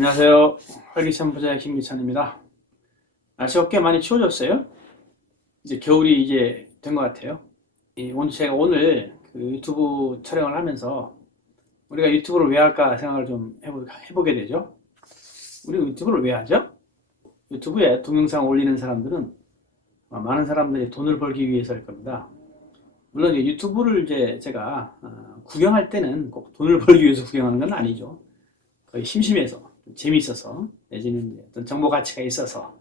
안녕하세요. 활기찬 부자 김기찬입니다. 날씨가 꽤 많이 추워졌어요. 이제 겨울이 이제 된 것 같아요. 제가 오늘 그 유튜브 촬영을 하면서 우리가 유튜브를 왜 할까 생각을 좀 해보게 되죠. 우리 유튜브를 왜 하죠? 유튜브에 동영상 올리는 사람들은 많은 사람들이 돈을 벌기 위해서 할 겁니다. 물론 이제 유튜브를 이제 제가 구경할 때는 꼭 돈을 벌기 위해서 구경하는 건 아니죠. 거의 심심해서, 재미있어서, 내지는 이제 어떤 정보 가치가 있어서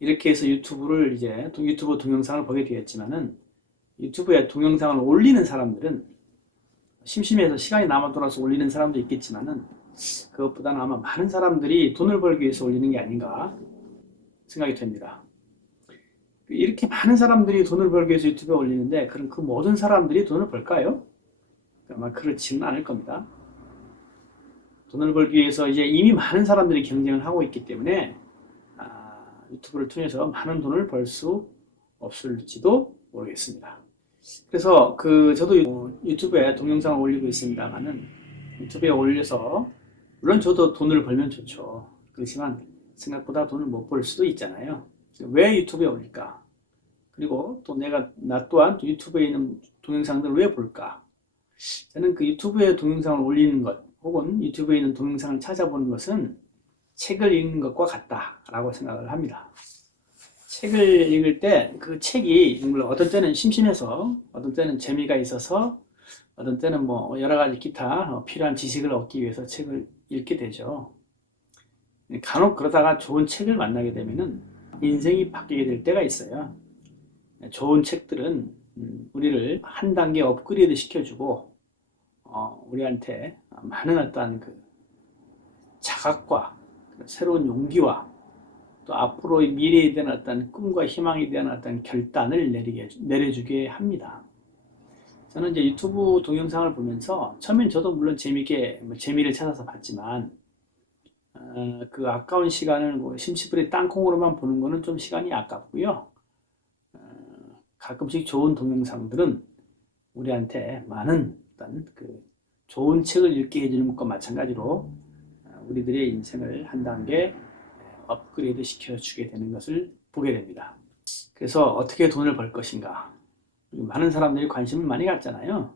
이렇게 해서 유튜브 동영상을 보게 되었지만은 유튜브에 동영상을 올리는 사람들은 심심해서 시간이 남아 돌아서 올리는 사람도 있겠지만은 그것보다는 아마 많은 사람들이 돈을 벌기 위해서 올리는 게 아닌가 생각이 됩니다. 이렇게 많은 사람들이 돈을 벌기 위해서 유튜브에 올리는데 그럼 그 모든 사람들이 돈을 벌까요? 아마 그렇지는 않을 겁니다. 돈을 벌기 위해서 이제 이미 많은 사람들이 경쟁을 하고 있기 때문에 유튜브를 통해서 많은 돈을 벌 수 없을지도 모르겠습니다. 그래서 저도 유튜브에 동영상을 올리고 있습니다만은 유튜브에 올려서 물론 저도 돈을 벌면 좋죠. 그렇지만 생각보다 돈을 못 벌 수도 있잖아요. 왜 유튜브에 올릴까? 그리고 또 나 또한 유튜브에 있는 동영상들을 왜 볼까? 저는 그 유튜브에 동영상을 올리는 것 혹은 유튜브에 있는 동영상을 찾아보는 것은 책을 읽는 것과 같다라고 생각을 합니다. 책을 읽을 때 그 책이 물론 어떤 때는 심심해서 어떤 때는 재미가 있어서 어떤 때는 뭐 여러 가지 기타 필요한 지식을 얻기 위해서 책을 읽게 되죠. 간혹 그러다가 좋은 책을 만나게 되면은 인생이 바뀌게 될 때가 있어요. 좋은 책들은 우리를 한 단계 업그레이드 시켜주고 우리한테 많은 어떠한 그 자각과 새로운 용기와 또 앞으로의 미래에 대한 어떤 꿈과 희망에 대한 어떤 결단을 내려주게 합니다. 저는 이제 유튜브 동영상을 보면서 처음엔 저도 물론 재미를 찾아서 봤지만 그 아까운 시간을 뭐 심시풀이 땅콩으로만 보는 거는 좀 시간이 아깝고요. 가끔씩 좋은 동영상들은 우리한테 많은 어떤 그 좋은 책을 읽게 해주는 것과 마찬가지로 우리들의 인생을 한 단계 업그레이드 시켜주게 되는 것을 보게 됩니다. 그래서 어떻게 돈을 벌 것인가? 많은 사람들이 관심을 많이 갖잖아요.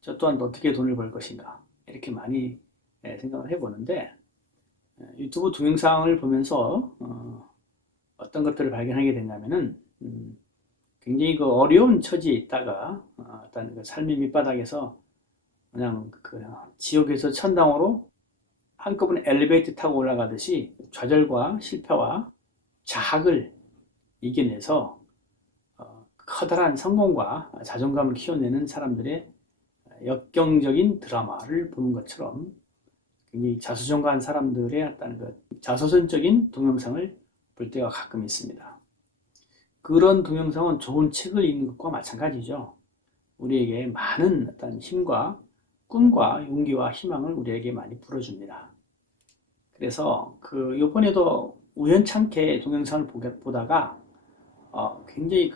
저 또한 어떻게 돈을 벌 것인가? 이렇게 많이 생각을 해보는데 유튜브 동영상을 보면서 어떤 것들을 발견하게 되냐면은 굉장히 그 어려운 처지에 있다가 어떤 그 삶의 밑바닥에서 그냥 그 지옥에서 천당으로 한꺼번에 엘리베이터 타고 올라가듯이 좌절과 실패와 자학을 이겨내서 커다란 성공과 자존감을 키워내는 사람들의 역경적인 드라마를 보는 것처럼 굉장히 자수성가한 사람들의 어떤 그 자서전적인 동영상을 볼 때가 가끔 있습니다. 그런 동영상은 좋은 책을 읽는 것과 마찬가지죠. 우리에게 많은 어떤 힘과 꿈과 용기와 희망을 우리에게 많이 불어줍니다. 그래서 이번에도 우연찮게 동영상을 보다가 굉장히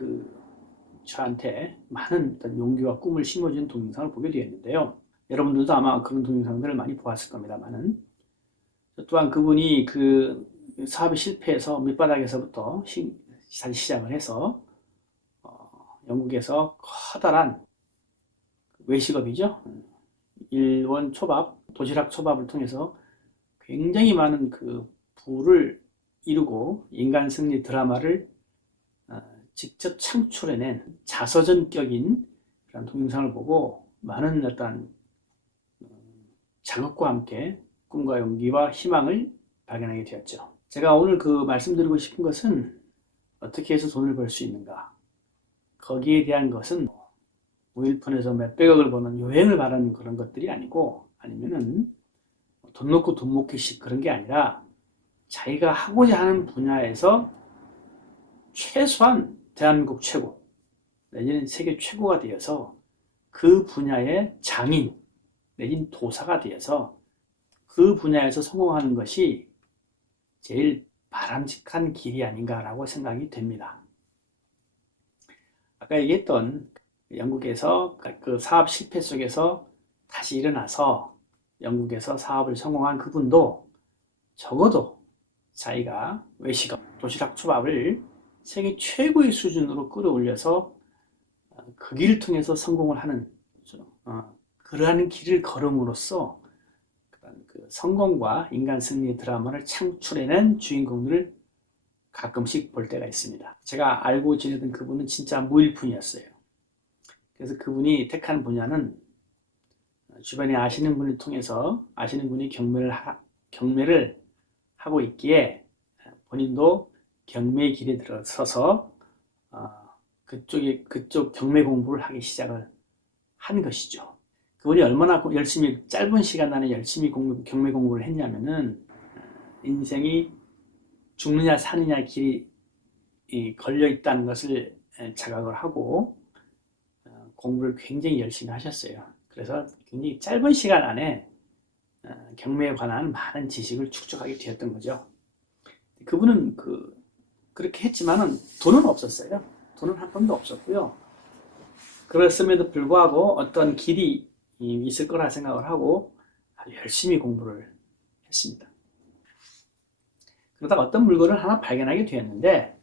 저한테 많은 어떤 용기와 꿈을 심어준 동영상을 보게 되었는데요. 여러분들도 아마 그런 동영상들을 많이 보았을 겁니다만은 또한 그분이 그 사업이 실패해서 밑바닥에서부터 다시 시작을 해서 영국에서 커다란 외식업이죠. 일본 초밥, 도시락 초밥을 통해서 굉장히 많은 그 부를 이루고 인간 승리 드라마를 직접 창출해낸 자서전격인 그런 동영상을 보고 많은 어떤 자극과 함께 꿈과 용기와 희망을 발견하게 되었죠. 제가 오늘 말씀드리고 싶은 것은 어떻게 해서 돈을 벌 수 있는가? 거기에 대한 것은 모일폰에서 몇백억을 버는 요행을 말하는 그런 것들이 아니고 아니면은 돈 놓고 돈 먹기식 그런 게 아니라 자기가 하고자 하는 분야에서 최소한 대한민국 최고 내지는 세계 최고가 되어서 그 분야의 장인 내지는 도사가 되어서 그 분야에서 성공하는 것이 제일 바람직한 길이 아닌가라고 생각이 됩니다. 아까 얘기했던 영국에서 그 사업 실패 속에서 다시 일어나서 영국에서 사업을 성공한 그분도 적어도 자기가 외식업, 도시락 초밥을 세계 최고의 수준으로 끌어올려서 그 길을 통해서 성공을 하는 그러한 길을 걸음으로써 그 성공과 인간 승리의 드라마를 창출해낸 주인공들을 가끔씩 볼 때가 있습니다. 제가 알고 지내던 그분은 진짜 무일푼이었어요. 그래서 그분이 택한 분야는 주변에 아시는 분을 통해서 아시는 분이 경매를 하고 있기에 본인도 경매의 길에 들어서서 그쪽 경매 공부를 하기 시작을 한 것이죠. 그분이 얼마나 열심히 짧은 시간 안에 열심히 경매 공부를 했냐면은 인생이 죽느냐 사느냐 길이 걸려 있다는 것을 자각을 하고 공부를 굉장히 열심히 하셨어요. 그래서 굉장히 짧은 시간 안에 경매에 관한 많은 지식을 축적하게 되었던 거죠. 그분은 그렇게 했지만은 돈은 없었어요. 돈은 한 번도 없었고요. 그랬음에도 불구하고 어떤 길이 있을 거라 생각을 하고 아주 열심히 공부를 했습니다. 그러다가 어떤 물건을 하나 발견하게 되었는데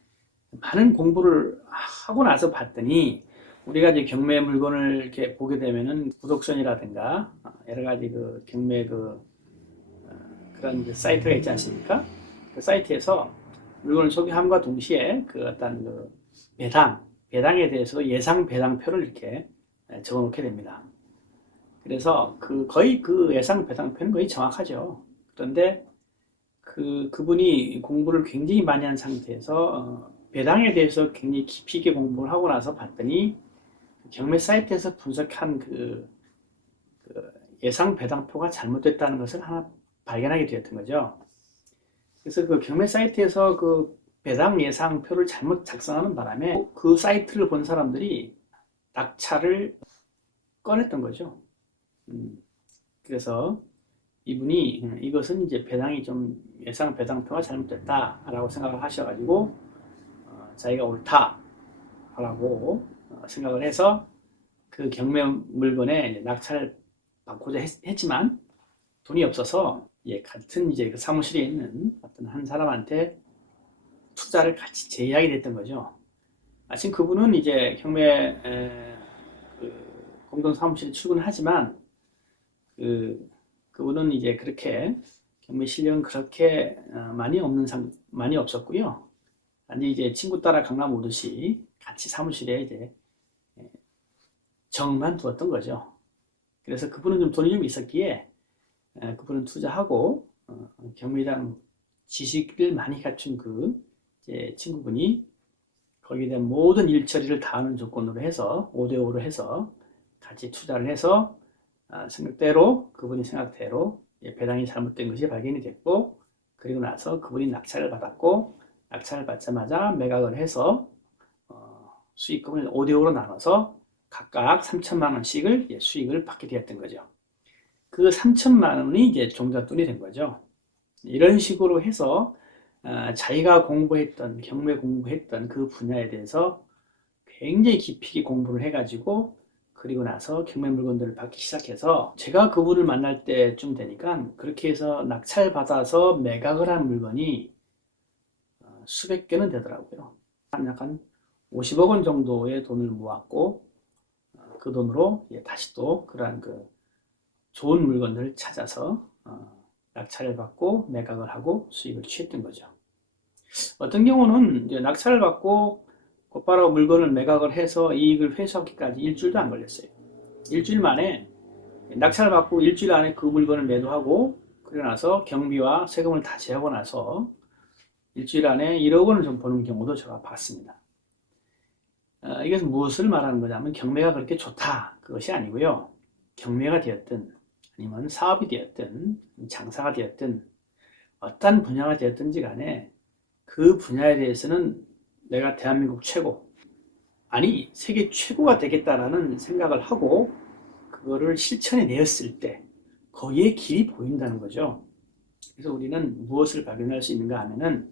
많은 공부를 하고 나서 봤더니 우리가 이제 경매 물건을 이렇게 보게 되면은 구독선이라든가 여러 가지 그 경매 그런 사이트가 있지 않습니까? 그 사이트에서 물건을 소개함과 동시에 그 어떤 그 배당에 대해서 예상 배당표를 이렇게 적어 놓게 됩니다. 그래서 거의 그 예상 배당표는 거의 정확하죠. 그런데 그분이 공부를 굉장히 많이 한 상태에서 배당에 대해서 굉장히 깊이 있게 공부를 하고 나서 봤더니 경매 사이트에서 분석한 그 예상 배당표가 잘못됐다는 것을 하나 발견하게 되었던 거죠. 그래서 그 경매 사이트에서 그 배당 예상표를 잘못 작성하는 바람에 그 사이트를 본 사람들이 낙찰을 꺼냈던 거죠. 그래서 이분이 이것은 이제 배당이 좀 예상 배당표가 잘못됐다라고 생각을 하셔가지고 자기가 옳다라고 생각을 해서 그 경매 물건에 낙찰을 받고자 했지만 돈이 없어서 같은 이제 그 사무실에 있는 어떤 한 사람한테 투자를 같이 제의하게 됐던 거죠. 마침 그분은 이제 경매 그 공동 사무실에 출근하지만 그분은 이제 그렇게 경매 실력은 그렇게 많이 없었고요. 아니 이제 친구 따라 강남 오듯이 같이 사무실에 이제 정만 두었던 거죠. 그래서 그분은 좀 돈이 좀 있었기에 그분은 투자하고 경매라는 지식을 많이 갖춘 이제 친구분이 거기에 대한 모든 일처리를 다 하는 조건으로 해서 5대5로 해서 같이 투자를 해서 그분이 생각대로 배당이 잘못된 것이 발견이 됐고 그리고 나서 그분이 낙찰을 받았고 낙찰을 받자마자 매각을 해서 수익금을 5대5로 나눠서 각각 3천만 원씩을 수익을 받게 되었던 거죠. 그 3천만 원이 이제 종잣돈이 된 거죠. 이런 식으로 해서 자기가 경매 공부했던 그 분야에 대해서 굉장히 깊이 있게 공부를 해가지고 그리고 나서 경매 물건들을 받기 시작해서 제가 그분을 만날 때쯤 되니까 그렇게 해서 낙찰 받아서 매각을 한 물건이 수백 개는 되더라고요. 약간 50억 원 정도의 돈을 모았고 그 돈으로 다시 또 그러한 좋은 물건들을 찾아서 낙찰을 받고 매각을 하고 수익을 취했던 거죠. 어떤 경우는 이제 낙찰을 받고 곧바로 물건을 매각을 해서 이익을 회수하기까지 일주일도 안 걸렸어요. 일주일 만에 낙찰을 받고 일주일 안에 그 물건을 매도하고 그러고 나서 경비와 세금을 다 제하고 나서 일주일 안에 1억 원을 좀 버는 경우도 제가 봤습니다. 이것은 무엇을 말하는 거냐면 경매가 그렇게 좋다 그것이 아니고요. 경매가 되었든 아니면 사업이 되었든 장사가 되었든 어떤 분야가 되었든지 간에 그 분야에 대해서는 내가 대한민국 최고 아니 세계 최고가 되겠다라는 생각을 하고 그거를 실천해 내었을 때 거기에 길이 보인다는 거죠. 그래서 우리는 무엇을 발견할 수 있는가 하면은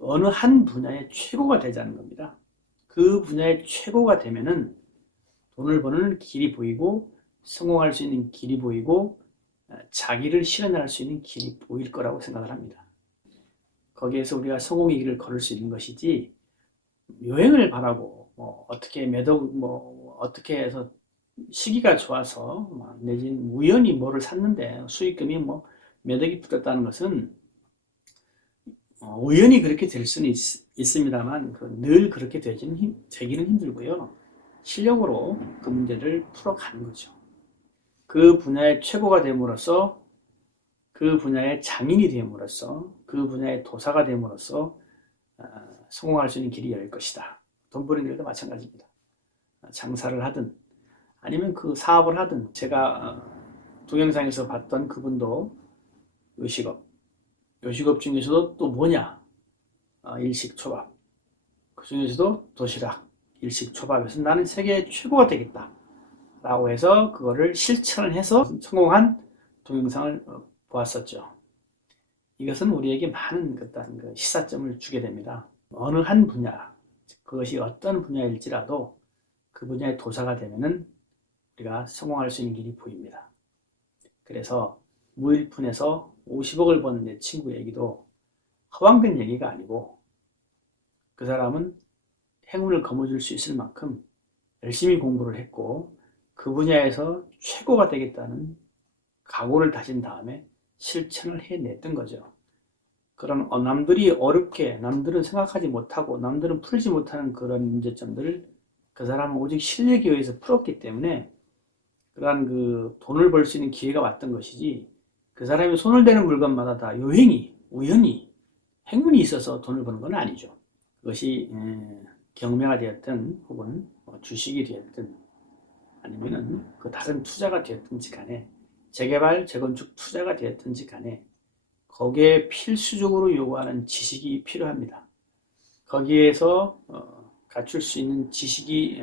어느 한 분야의 최고가 되자는 겁니다. 그 분야의 최고가 되면은 돈을 버는 길이 보이고 성공할 수 있는 길이 보이고 자기를 실현할 수 있는 길이 보일 거라고 생각을 합니다. 거기에서 우리가 성공의 길을 걸을 수 있는 것이지 요행을 바라고 어떻게 해서 시기가 좋아서 내지는 우연히 뭐를 샀는데 수익금이 몇 억이 붙었다는 것은 우연히 그렇게 될 수는 있습니다만 늘 그렇게 되기는 힘들고요. 실력으로 그 문제를 풀어가는 거죠. 그 분야의 최고가 됨으로써 그 분야의 장인이 됨으로써 그 분야의 도사가 됨으로써 성공할 수 있는 길이 열릴 것이다. 돈 버는 일도 마찬가지입니다. 장사를 하든 아니면 그 사업을 하든 제가 동영상에서 봤던 그분도 요식업 중에서도 또 뭐냐? 일식초밥. 그 중에서도 도시락, 일식초밥에서 나는 세계 최고가 되겠다. 라고 해서 그거를 실천을 해서 성공한 동영상을 보았었죠. 이것은 우리에게 많은 그 시사점을 주게 됩니다. 어느 한 분야, 그것이 어떤 분야일지라도 그 분야의 도사가 되면은 우리가 성공할 수 있는 길이 보입니다. 그래서 무일푼에서 50억을 번 내 친구 얘기도 허황된 얘기가 아니고 그 사람은 행운을 거머쥘 수 있을 만큼 열심히 공부를 했고 그 분야에서 최고가 되겠다는 각오를 다진 다음에 실천을 해냈던 거죠. 그런 남들은 생각하지 못하고 남들은 풀지 못하는 그런 문제점들을 그 사람은 오직 실력에 의해서 풀었기 때문에 그러한 그 돈을 벌 수 있는 기회가 왔던 것이지 그 사람이 손을 대는 물건마다 다 우연히 행운이 있어서 돈을 버는 건 아니죠. 그것이 경매가 되었든 혹은 주식이 되었든 아니면은 그 다른 투자가 되었든지 간에 재개발, 재건축 투자가 되었든지 간에 거기에 필수적으로 요구하는 지식이 필요합니다. 거기에서 갖출 수 있는 지식이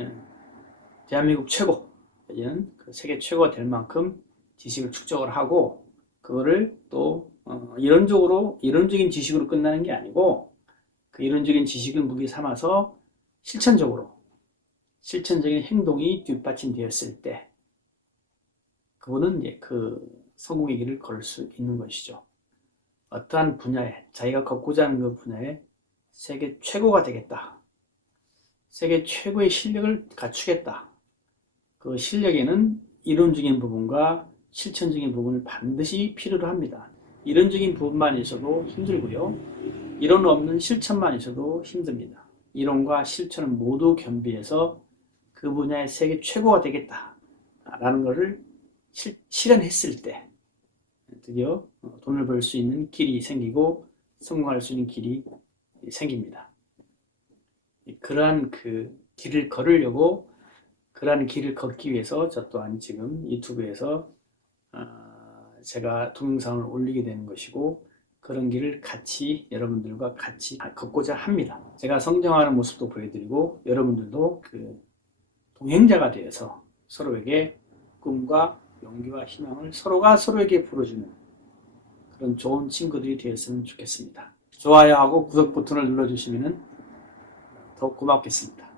대한민국 최고, 내지는 세계 최고가 될 만큼 지식을 축적을 하고 그거를 또 이론적인 지식으로 끝나는 게 아니고 그 이론적인 지식을 무기 삼아서 실천적인 행동이 뒷받침되었을 때 그분은 이제 그 성공의 길을 걸을 수 있는 것이죠. 어떠한 분야에 자기가 걷고자 하는 그 분야에 세계 최고가 되겠다. 세계 최고의 실력을 갖추겠다. 그 실력에는 이론적인 부분과 실천적인 부분을 반드시 필요로 합니다. 이론적인 부분만 있어도 힘들고요. 이론 없는 실천만 있어도 힘듭니다. 이론과 실천을 모두 겸비해서 그 분야의 세계 최고가 되겠다라는 것을 실현했을 때 드디어 돈을 벌 수 있는 길이 생기고 성공할 수 있는 길이 생깁니다. 그러한 그 길을 걸으려고 그러한 길을 걷기 위해서 저 또한 지금 유튜브에서 제가 동영상을 올리게 되는 것이고 그런 길을 여러분들과 같이 걷고자 합니다. 제가 성장하는 모습도 보여드리고 여러분들도 그 동행자가 되어서 서로에게 꿈과 용기와 희망을 서로가 서로에게 불어주는 그런 좋은 친구들이 되었으면 좋겠습니다. 좋아요하고 구독 버튼을 눌러주시면 더욱 고맙겠습니다.